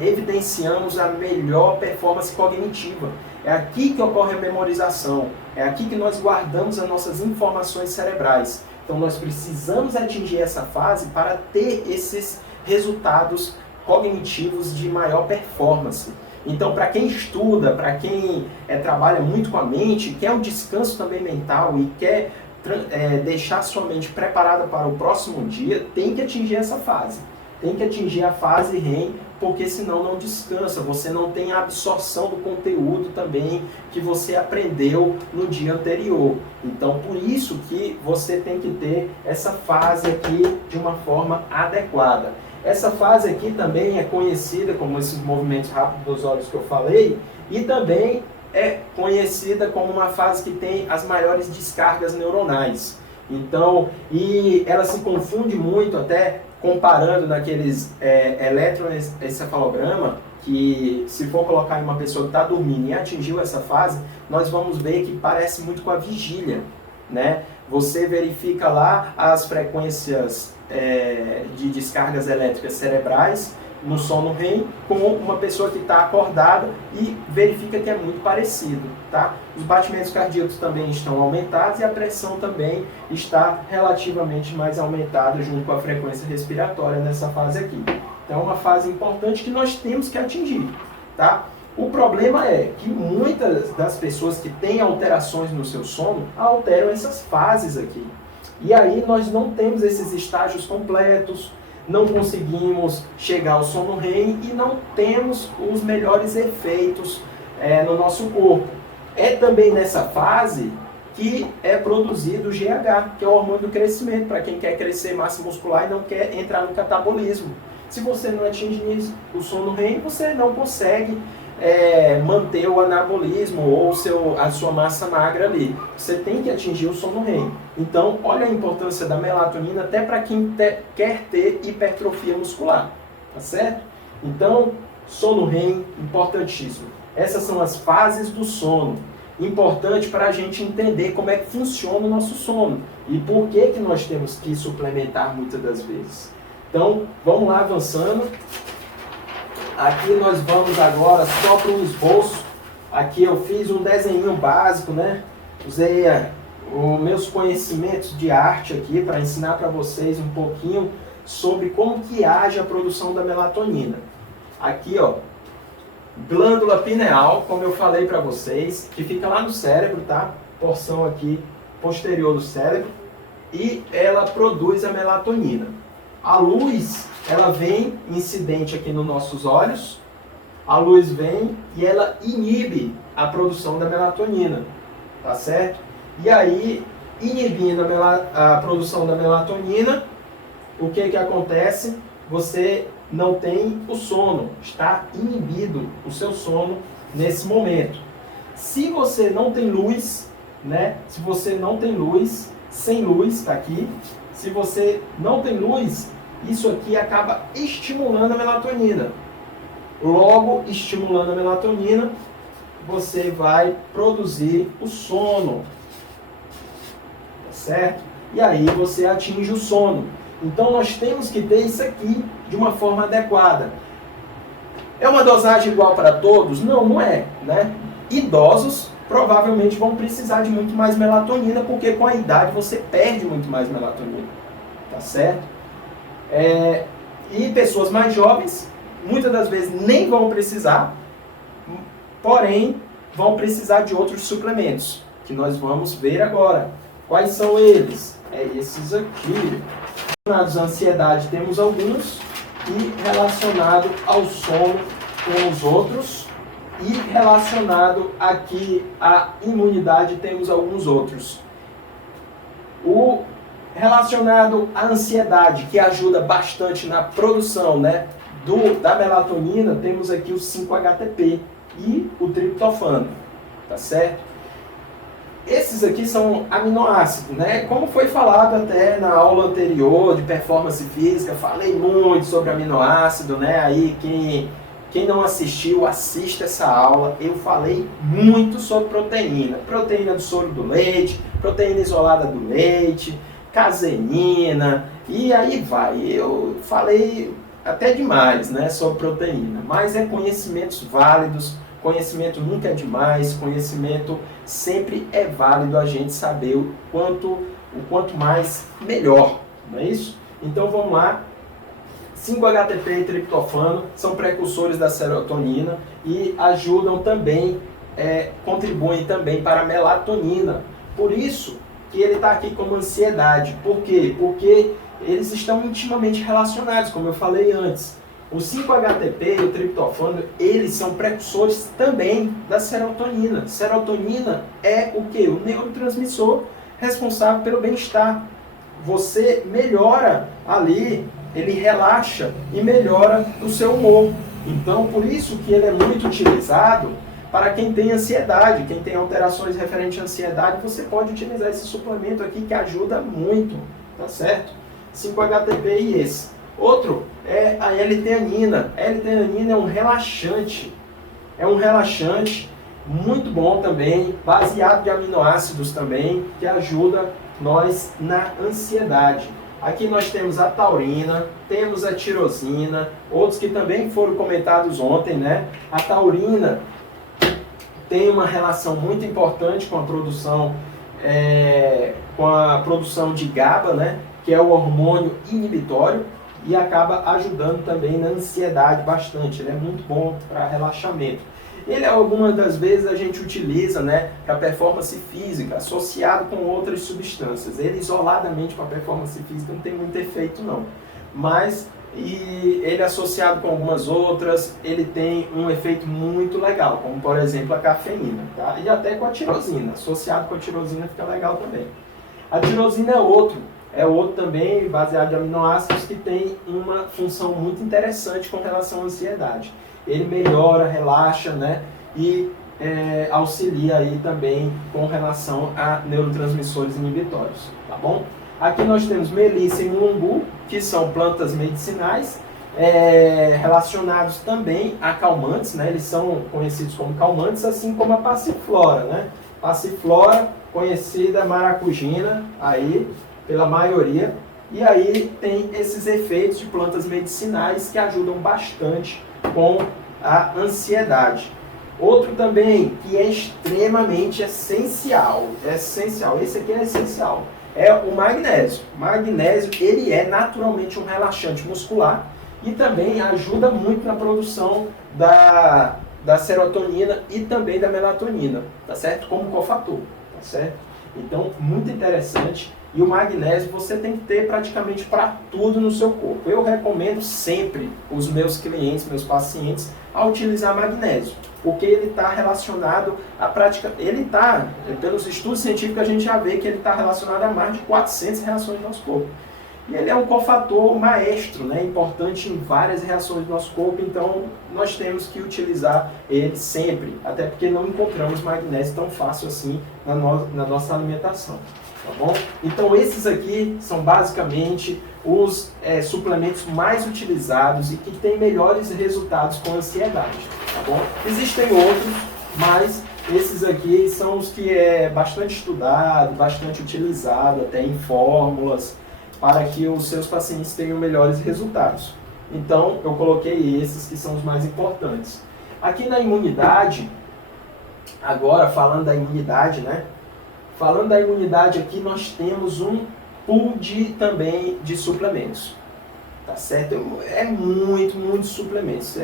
evidenciamos a melhor performance cognitiva. É aqui que ocorre a memorização. É aqui que nós guardamos as nossas informações cerebrais. Então, nós precisamos atingir essa fase para ter esses resultados cognitivos de maior performance. Então, para quem estuda, para quem trabalha muito com a mente, quer um descanso também mental e quer deixar sua mente preparada para o próximo dia, tem que atingir essa fase. Tem que atingir a fase REM, porque senão não descansa, você não tem a absorção do conteúdo também que você aprendeu no dia anterior. Então, por isso que você tem que ter essa fase aqui de uma forma adequada. Essa fase aqui também é conhecida como esses movimentos rápidos dos olhos que eu falei, e também é conhecida como uma fase que tem as maiores descargas neuronais. Então, e ela se confunde muito até comparando naqueles eletroencefalograma, que se for colocar em uma pessoa que está dormindo e atingiu essa fase, nós vamos ver que parece muito com a vigília, né? Você verifica lá as frequências de descargas elétricas cerebrais no sono REM com uma pessoa que está acordada e verifica que é muito parecido, tá? Os batimentos cardíacos também estão aumentados e a pressão também está relativamente mais aumentada junto com a frequência respiratória nessa fase aqui. Então é uma fase importante que nós temos que atingir, tá? O problema é que muitas das pessoas que têm alterações no seu sono alteram essas fases aqui. E aí nós não temos esses estágios completos, não conseguimos chegar ao sono REM e não temos os melhores efeitos no nosso corpo. É também nessa fase que é produzido o GH, que é o hormônio do crescimento, para quem quer crescer massa muscular e não quer entrar no catabolismo. Se você não atingir o sono REM, você não consegue manter o anabolismo ou a sua massa magra ali. Você tem que atingir o sono REM. Então, olha a importância da melatonina até para quem quer ter hipertrofia muscular, tá certo? Então, sono REM, importantíssimo. Essas são as fases do sono. Importante para a gente entender como é que funciona o nosso sono e por que nós temos que suplementar muitas das vezes. Então, vamos lá avançando. Aqui nós vamos agora só para um esboço. Aqui eu fiz um desenho básico, né? Usei os meus conhecimentos de arte aqui para ensinar para vocês um pouquinho sobre como que age a produção da melatonina. Aqui, ó, glândula pineal, como eu falei para vocês, que fica lá no cérebro, tá? Porção aqui posterior do cérebro, e ela produz a melatonina. A luz, ela vem incidente aqui nos nossos olhos, a luz vem e ela inibe a produção da melatonina, tá certo? E aí, inibindo a produção da melatonina, o que que acontece? Você não tem o sono, está inibido o seu sono nesse momento. Se você não tem luz, né? Se você não tem luz, sem luz, tá aqui. Se você não tem luz, isso aqui acaba estimulando a melatonina. Logo, estimulando a melatonina, você vai produzir o sono, tá certo? E aí você atinge o sono. Então nós temos que ter isso aqui de uma forma adequada. É uma dosagem igual para todos? Não, não é, né? Idosos provavelmente vão precisar de muito mais melatonina, porque com a idade você perde muito mais melatonina, tá certo? E pessoas mais jovens, muitas das vezes nem vão precisar, porém vão precisar de outros suplementos, que nós vamos ver agora. Quais são eles? Esses aqui. Relacionados à ansiedade temos alguns, e relacionado ao sono temos outros, e relacionado aqui à imunidade temos alguns outros. O relacionado à ansiedade, que ajuda bastante na produção, né, da melatonina, temos aqui o 5-HTP e o triptofano, tá certo? Esses aqui são aminoácidos, né? Como foi falado até na aula anterior de performance física, falei muito sobre aminoácido, né? Aí quem não assistiu, assista essa aula. Eu falei muito sobre proteína. Proteína do soro do leite, proteína isolada do leite, caseína, e aí vai. Eu falei até demais, né, sobre proteína, mas é conhecimentos válidos. Conhecimento nunca é demais, conhecimento sempre é válido, a gente saber o quanto mais, melhor, não é isso? Então vamos lá, 5-HTP e triptofano são precursores da serotonina e ajudam também, contribuem também para a melatonina. Por isso que ele está aqui como ansiedade. Por quê? Porque eles estão intimamente relacionados, como eu falei antes. O 5-HTP e o triptofano, eles são precursores também da serotonina. Serotonina é o quê? O neurotransmissor responsável pelo bem-estar. Você melhora ali, ele relaxa e melhora o seu humor. Então, por isso que ele é muito utilizado para quem tem ansiedade, quem tem alterações referentes à ansiedade, você pode utilizar esse suplemento aqui que ajuda muito, tá certo? 5-HTP e esse. Outro é a L-teanina. A L-teanina é um relaxante. É um relaxante muito bom também, baseado de aminoácidos também, que ajuda nós na ansiedade. Aqui nós temos a taurina, temos a tirosina, outros que também foram comentados ontem, né? A taurina tem uma relação muito importante com a produção de GABA, né? Que é o hormônio inibitório, e acaba ajudando também na ansiedade bastante. Ele é muito bom para relaxamento. Ele, algumas das vezes, a gente utiliza, né, para performance física, associado com outras substâncias. Ele, isoladamente, para performance física, não tem muito efeito, não. Mas, ele associado com algumas outras, ele tem um efeito muito legal, como, por exemplo, a cafeína. Tá? E até com a tirosina. Associado com a tirosina fica legal também. A tirosina é outro também, baseado em aminoácidos, que tem uma função muito interessante com relação à ansiedade. Ele melhora, relaxa, né? E auxilia aí também com relação a neurotransmissores inibitórios, tá bom? Aqui nós temos melissa e mulungu, que são plantas medicinais, relacionados também a calmantes, né? Eles são conhecidos como calmantes, assim como a passiflora, né? Passiflora, conhecida maracujina, aí pela maioria, e aí tem esses efeitos de plantas medicinais que ajudam bastante com a ansiedade. Outro também que é extremamente essencial, esse aqui é essencial, é o magnésio. O magnésio, ele é naturalmente um relaxante muscular e também ajuda muito na produção da serotonina e também da melatonina, tá certo? Como cofator, tá certo? Então, muito interessante. E o magnésio você tem que ter praticamente para tudo no seu corpo. Eu recomendo sempre os meus clientes, meus pacientes, a utilizar magnésio, porque ele está relacionado à prática, pelos estudos científicos a gente já vê que ele está relacionado a mais de 400 reações no nosso corpo. E ele é um cofator maestro, né? Importante em várias reações do nosso corpo, então nós temos que utilizar ele sempre, até porque não encontramos magnésio tão fácil assim na nossa alimentação. Tá bom? Então esses aqui são basicamente os suplementos mais utilizados e que têm melhores resultados com a ansiedade. Tá bom? Existem outros, mas esses aqui são os que é bastante estudado, bastante utilizado, até em fórmulas, para que os seus pacientes tenham melhores resultados. Então eu coloquei esses que são os mais importantes. Aqui na imunidade, agora falando da imunidade, né? Falando da imunidade aqui, nós temos um pool também de suplementos, tá certo? É muito suplementos.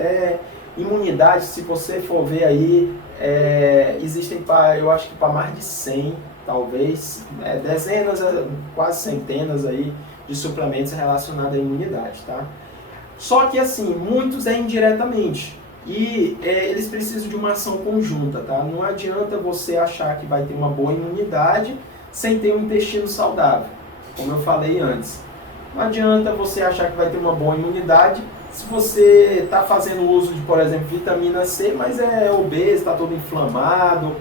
Imunidade, se você for ver aí, existem, eu acho que para mais de 100, talvez, dezenas, quase centenas aí de suplementos relacionados à imunidade, tá? Só que assim, muitos indiretamente. E eles precisam de uma ação conjunta, tá? Não adianta você achar que vai ter uma boa imunidade sem ter um intestino saudável, como eu falei antes. Não adianta você achar que vai ter uma boa imunidade se você está fazendo uso de, por exemplo, vitamina C, mas é obeso, está todo inflamado,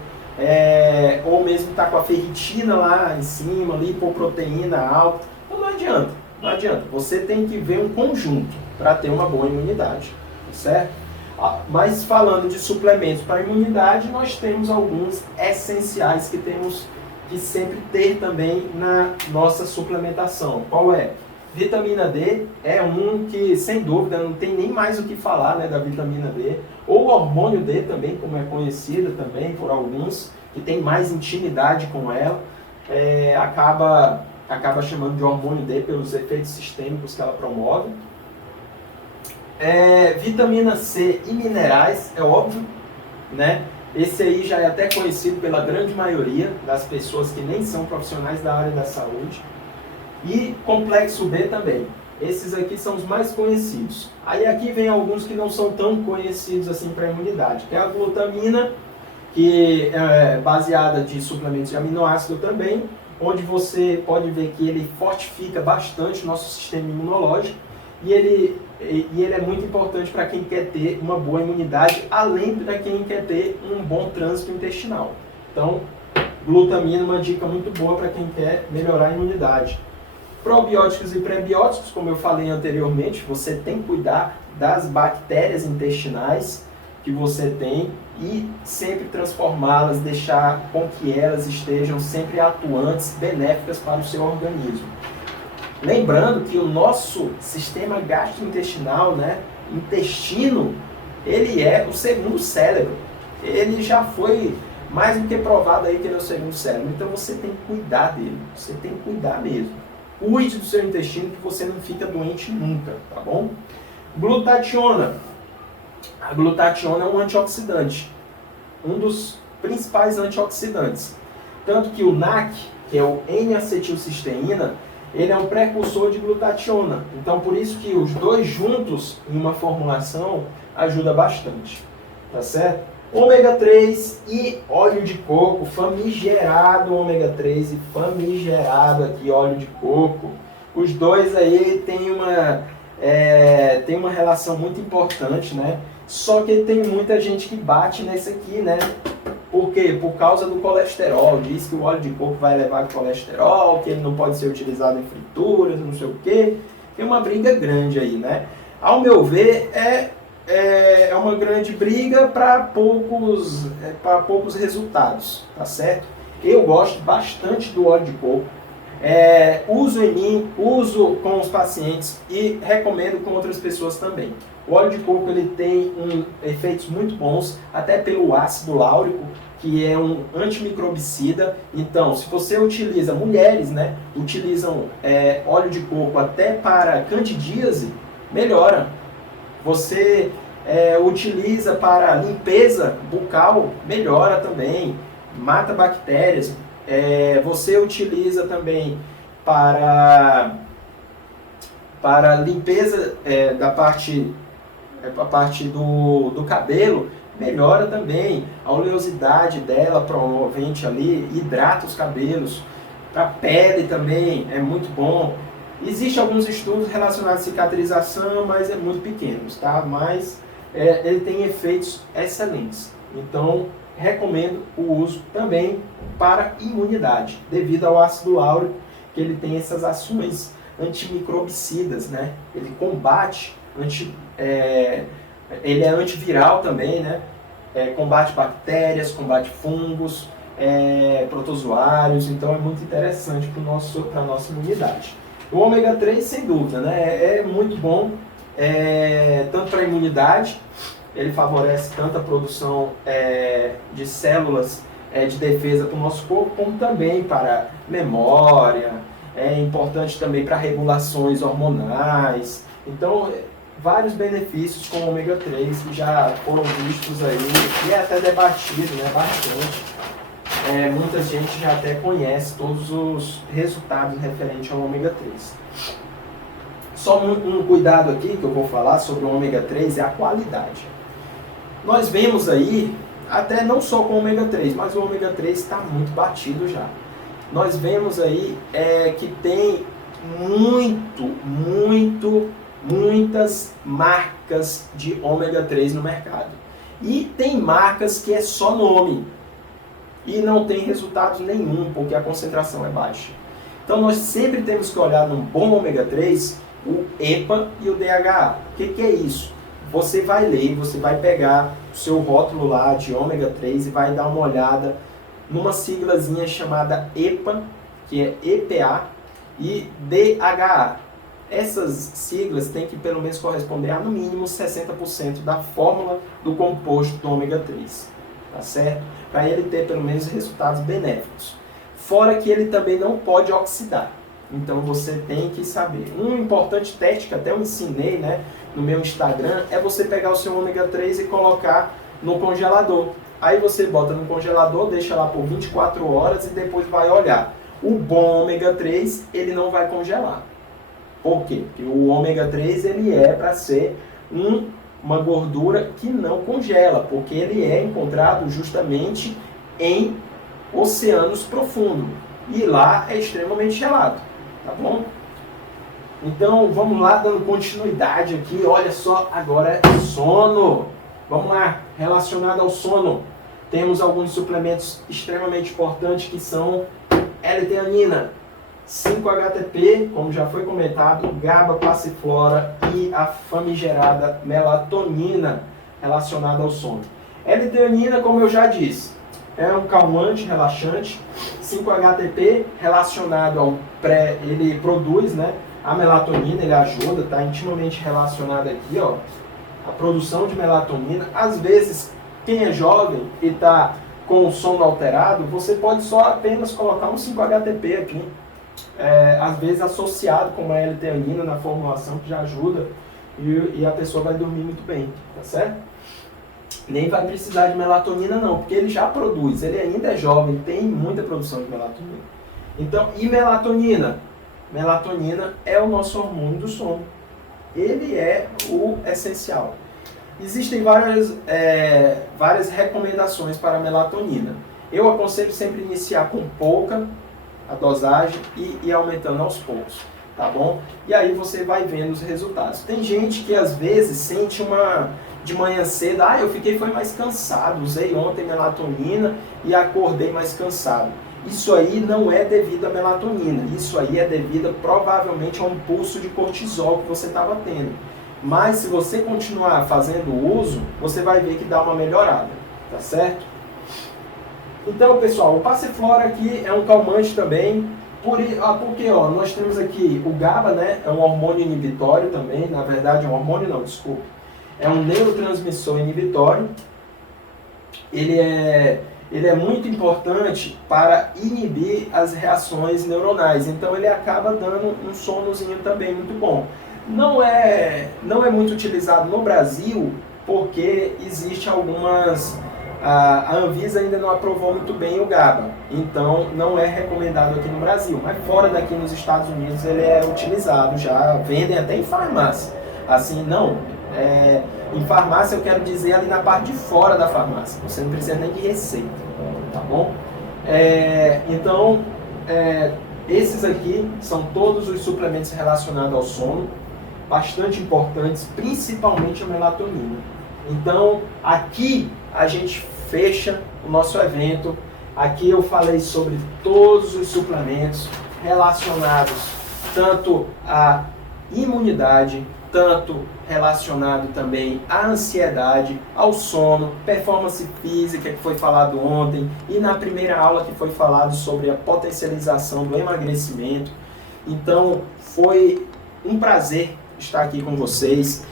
ou mesmo está com a ferritina lá em cima, lipoproteína alta. Então não adianta, não adianta. Você tem que ver um conjunto para ter uma boa imunidade, certo? Mas falando de suplementos para a imunidade, nós temos alguns essenciais que temos que sempre ter também na nossa suplementação. Qual é? Vitamina D é um que, sem dúvida, não tem nem mais o que falar, né, da vitamina D. Ou hormônio D também, como é conhecida também por alguns, que tem mais intimidade com ela, acaba chamando de hormônio D pelos efeitos sistêmicos que ela promove. Vitamina C e minerais, é óbvio, né? Esse aí já é até conhecido pela grande maioria das pessoas que nem são profissionais da área da saúde. E complexo B também. Esses aqui são os mais conhecidos. Aí aqui vem alguns que não são tão conhecidos assim para a imunidade, que é a glutamina, que é baseada de suplementos de aminoácido também, onde você pode ver que ele fortifica bastante o nosso sistema imunológico. E ele é muito importante para quem quer ter uma boa imunidade, além para quem quer ter um bom trânsito intestinal. Então, glutamina é uma dica muito boa para quem quer melhorar a imunidade. Probióticos e prebióticos, como eu falei anteriormente, você tem que cuidar das bactérias intestinais que você tem e sempre transformá-las, deixar com que elas estejam sempre atuantes, benéficas para o seu organismo. Lembrando que o nosso sistema gastrointestinal, né, intestino, ele é o segundo cérebro. Ele já foi mais do que provado aí que ele é o segundo cérebro. Então você tem que cuidar dele, você tem que cuidar mesmo. Cuide do seu intestino que você não fica doente nunca, tá bom? Glutationa. A glutationa é um antioxidante, um dos principais antioxidantes. Tanto que o NAC, que é o N-acetilcisteína, ele é um precursor de glutationa. Então, por isso que os dois juntos em uma formulação ajuda bastante. Tá certo? Ômega 3 e óleo de coco, famigerado ômega 3 e famigerado aqui óleo de coco. Os dois aí têm uma relação muito importante, né? Só que tem muita gente que bate nesse aqui, né? Por quê? Por causa do colesterol. Diz que o óleo de coco vai levar colesterol, que ele não pode ser utilizado em frituras, não sei o quê. Tem uma briga grande aí, né? Ao meu ver, é uma grande briga para poucos resultados, tá certo? Eu gosto bastante do óleo de coco. Uso em mim, uso com os pacientes e recomendo com outras pessoas também. O óleo de coco ele tem efeitos muito bons, até pelo ácido láurico, que é um antimicrobicida. Então, se você utiliza, mulheres, né, utilizam óleo de coco até para candidíase, melhora. Você utiliza para limpeza bucal, melhora também, mata bactérias. Você utiliza também para limpeza da parte do cabelo, melhora também. A oleosidade dela, promovente ali, hidrata os cabelos. Para a pele também é muito bom. Existem alguns estudos relacionados à cicatrização, mas é muito pequenos, tá? Mas ele tem efeitos excelentes. Então, recomendo o uso também para imunidade, devido ao ácido láurico, que ele tem essas ações antimicrobicidas, né? Ele combate, ele é antiviral também, né? Combate bactérias, combate fungos, protozoários, então é muito interessante para a nossa imunidade. O ômega 3, sem dúvida, né? É muito bom, tanto para a imunidade, ele favorece tanto a produção de células de defesa para o nosso corpo, como também para memória, é importante também para regulações hormonais. Então, vários benefícios com o ômega 3 que já foram vistos aí, e é até debatido, né, bastante. Muita gente já até conhece todos os resultados referentes ao ômega 3. Só um cuidado aqui que eu vou falar sobre o ômega 3 é a qualidade. Nós vemos aí, até não só com o ômega 3, mas o ômega 3 está muito batido já. Nós vemos aí que tem muitas marcas de ômega 3 no mercado. E tem marcas que é só nome e não tem resultados nenhum, porque a concentração é baixa. Então nós sempre temos que olhar num bom ômega 3, o EPA e o DHA. O que é isso? Você vai ler, você vai pegar o seu rótulo lá de ômega 3 e vai dar uma olhada numa siglazinha chamada EPA, que é EPA, e DHA. Essas siglas têm que pelo menos corresponder a no mínimo 60% da fórmula do composto do ômega 3, tá certo? Para ele ter pelo menos resultados benéficos. Fora que ele também não pode oxidar. Então você tem que saber. Um importante teste que até eu ensinei, né, no meu Instagram, é você pegar o seu ômega 3 e colocar no congelador. Aí você bota no congelador, deixa lá por 24 horas e depois vai olhar. O bom ômega 3, ele não vai congelar. Por quê? Porque o ômega 3 ele é para ser uma gordura que não congela, porque ele é encontrado justamente em oceanos profundos. E lá é extremamente gelado, tá bom? Então vamos lá, dando continuidade aqui. Olha só, agora é sono. Vamos lá, relacionado ao sono, temos alguns suplementos extremamente importantes que são L-teanina, 5-HTP, como já foi comentado, GABA, passiflora e a famigerada melatonina relacionada ao sono. L-teanina, como eu já disse, é um calmante, relaxante. 5-HTP relacionado ao ele produz, né, a melatonina, ele ajuda, está intimamente relacionado aqui, ó, a produção de melatonina. Às vezes, quem é jovem e está com o sono alterado, você pode só apenas colocar um 5-HTP aqui, às vezes associado com uma L-teanina na formulação, que já ajuda, e a pessoa vai dormir muito bem, tá certo? Nem vai precisar de melatonina não, porque ele já produz, ele ainda é jovem, tem muita produção de melatonina. Então, e melatonina? Melatonina é o nosso hormônio do sono. Ele é o essencial. Existem várias recomendações para a melatonina. Eu aconselho sempre iniciar com pouca a dosagem e ir aumentando aos poucos, tá bom? E aí você vai vendo os resultados. Tem gente que às vezes sente de manhã cedo, eu foi mais cansado, usei ontem melatonina e acordei mais cansado. Isso aí não é devido à melatonina, isso aí é devido provavelmente a um pulso de cortisol que você estava tendo. Mas se você continuar fazendo uso, você vai ver que dá uma melhorada, tá certo? Então, pessoal, o passiflora aqui é um calmante também, porque nós temos aqui o GABA, né, é um hormônio inibitório também, na verdade é um hormônio não, desculpa, é um neurotransmissor inibitório. Ele é muito importante para inibir as reações neuronais, então ele acaba dando um sonozinho também muito bom. Não é muito utilizado no Brasil, porque existe algumas... A Anvisa ainda não aprovou muito bem o GABA, então não é recomendado aqui no Brasil, mas fora daqui nos Estados Unidos ele é utilizado, já vendem até em farmácia. Assim, em farmácia eu quero dizer ali na parte de fora da farmácia, você não precisa nem de receita, tá bom? Então, Esses aqui são todos os suplementos relacionados ao sono, bastante importantes, principalmente a melatonina. Então, aqui a gente fecha o nosso evento. Aqui eu falei sobre todos os suplementos relacionados tanto à imunidade, tanto relacionado também à ansiedade, ao sono, performance física, que foi falado ontem, e na primeira aula que foi falado sobre a potencialização do emagrecimento. Então, foi um prazer estar aqui com vocês.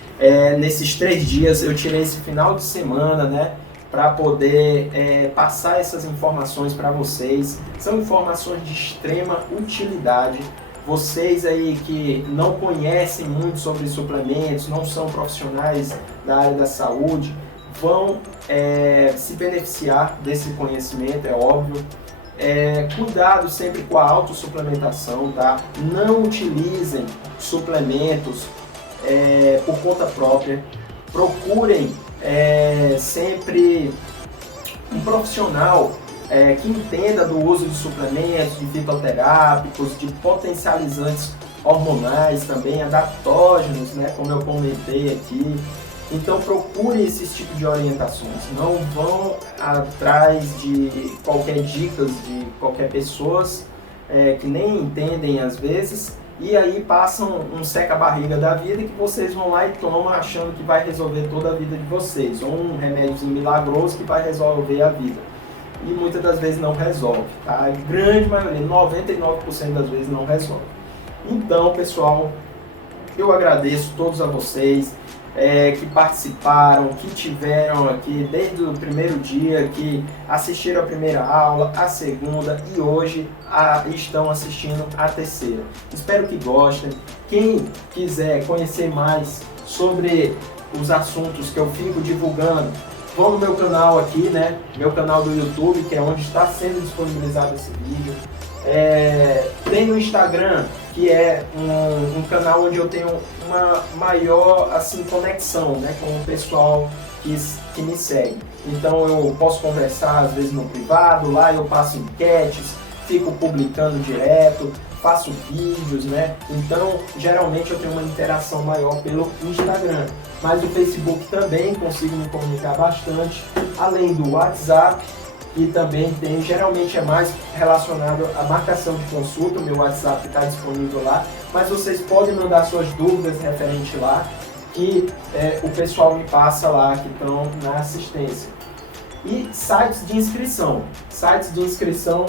Nesses 3 dias, eu tirei esse final de semana, né, para poder passar essas informações para vocês. São informações de extrema utilidade. Vocês aí que não conhecem muito sobre suplementos, não são profissionais da área da saúde, vão se beneficiar desse conhecimento, é óbvio. Cuidado sempre com a autossuplementação, tá? Não utilizem suplementos por conta própria. Procurem sempre um profissional que entenda do uso de suplementos, de fitoterápicos, de potencializantes hormonais também, adaptógenos, né, como eu comentei aqui. Então procure esse tipo de orientações, não vão atrás de qualquer dicas de qualquer pessoas que nem entendem às vezes, e aí passam um seca-barriga da vida que vocês vão lá e tomam achando que vai resolver toda a vida de vocês, ou um remédiozinho milagroso que vai resolver a vida. E muitas das vezes não resolve, tá? A grande maioria, 99% das vezes não resolve. Então, pessoal, eu agradeço todos a vocês que participaram, que tiveram aqui desde o primeiro dia, que assistiram a primeira aula, a segunda e hoje estão assistindo a terceira. Espero que gostem. Quem quiser conhecer mais sobre os assuntos que eu fico divulgando, vão no meu canal aqui, né? Meu canal do YouTube, que é onde está sendo disponibilizado esse vídeo. Tem no Instagram, que é um canal onde eu tenho uma maior assim, conexão, né, com o pessoal que me segue. Então eu posso conversar às vezes no privado, lá eu passo enquetes, fico publicando direto, faço vídeos, né? Então geralmente eu tenho uma interação maior pelo Instagram. Mas no Facebook também consigo me comunicar bastante, além do WhatsApp, que também tem, geralmente é mais relacionado à marcação de consulta. O meu WhatsApp está disponível lá, mas vocês podem mandar suas dúvidas referente lá, que o pessoal me passa lá, que estão na assistência. E sites de inscrição. Sites de inscrição,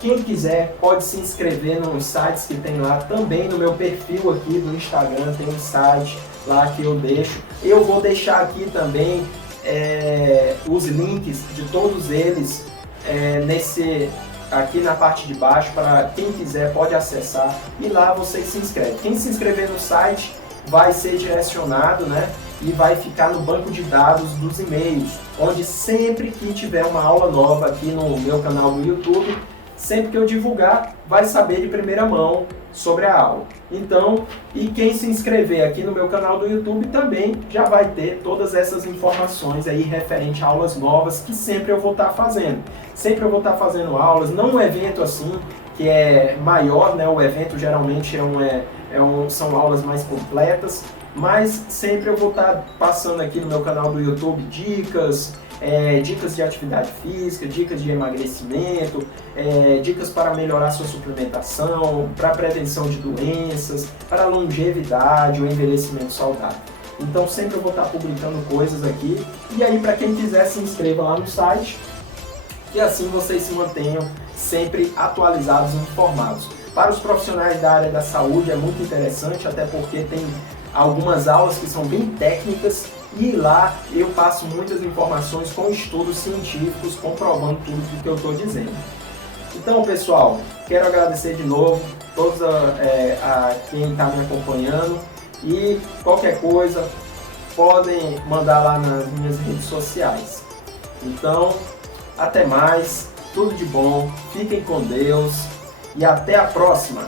quem quiser pode se inscrever nos sites que tem lá. Também no meu perfil aqui do Instagram tem um site lá que eu deixo. Eu vou deixar aqui também os links de todos eles aqui na parte de baixo, para quem quiser pode acessar e lá vocês se inscrevem. Quem se inscrever no site vai ser direcionado, né, e vai ficar no banco de dados dos e-mails, onde sempre que tiver uma aula nova aqui no meu canal do YouTube, sempre que eu divulgar, vai saber de primeira mão sobre a aula. Então, e quem se inscrever aqui no meu canal do YouTube também já vai ter todas essas informações aí referente a aulas novas que sempre eu vou estar fazendo. Sempre eu vou estar fazendo aulas, não um evento assim que é maior, né? O evento geralmente são aulas mais completas, mas sempre eu vou estar passando aqui no meu canal do YouTube dicas, dicas de atividade física, dicas de emagrecimento, dicas para melhorar sua suplementação, para prevenção de doenças, para longevidade ou envelhecimento saudável. Então sempre eu vou estar publicando coisas aqui, e aí para quem quiser se inscreva lá no site, e assim vocês se mantenham sempre atualizados e informados. Para os profissionais da área da saúde é muito interessante, até porque tem algumas aulas que são bem técnicas, e lá eu passo muitas informações com estudos científicos comprovando tudo o que eu estou dizendo. Então, pessoal, quero agradecer de novo todos a quem está me acompanhando, e qualquer coisa podem mandar lá nas minhas redes sociais. Então, até mais, tudo de bom, fiquem com Deus e até a próxima!